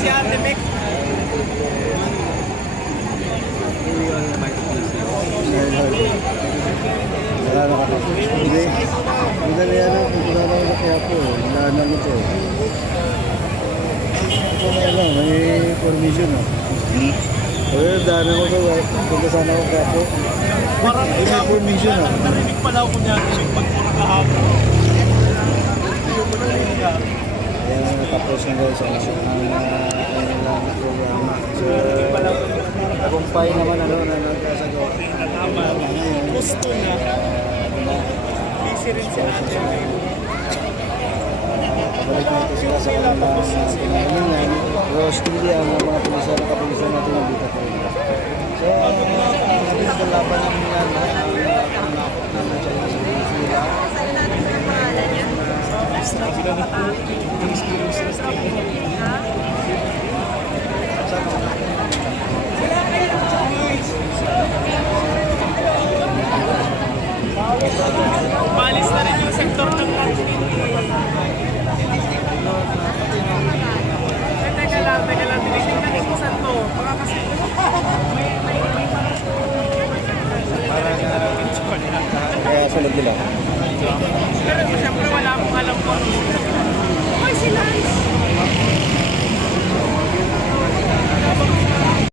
si Ate Mek. Wala na ka. Hindi. Madali yan ang wala na ako kaya po. Wala na ito. May permission. Pero daan ako sa punta sana ako kaya po. Parang May permission. narinig pala ako niya kasi pagpura kahapon. Ayan ang natapos na guys. Ang programa. So, tagumpay naman na nagkasagawa. Gusto na. Busy rin si Ate Mek. Pabalik natin sila sa kanilang pinagalingan. Pero still ang mga kapulisan natin nandito po. So, ang laban namin yan, ang nakot na nandiyan na sa bilis nila. Malis na rin yung sektor ng kantin. Teka lang. Tinitingnan ko kung saan to. Baka kasi Kaya sunod nila. pero siyempre wala akong alam kung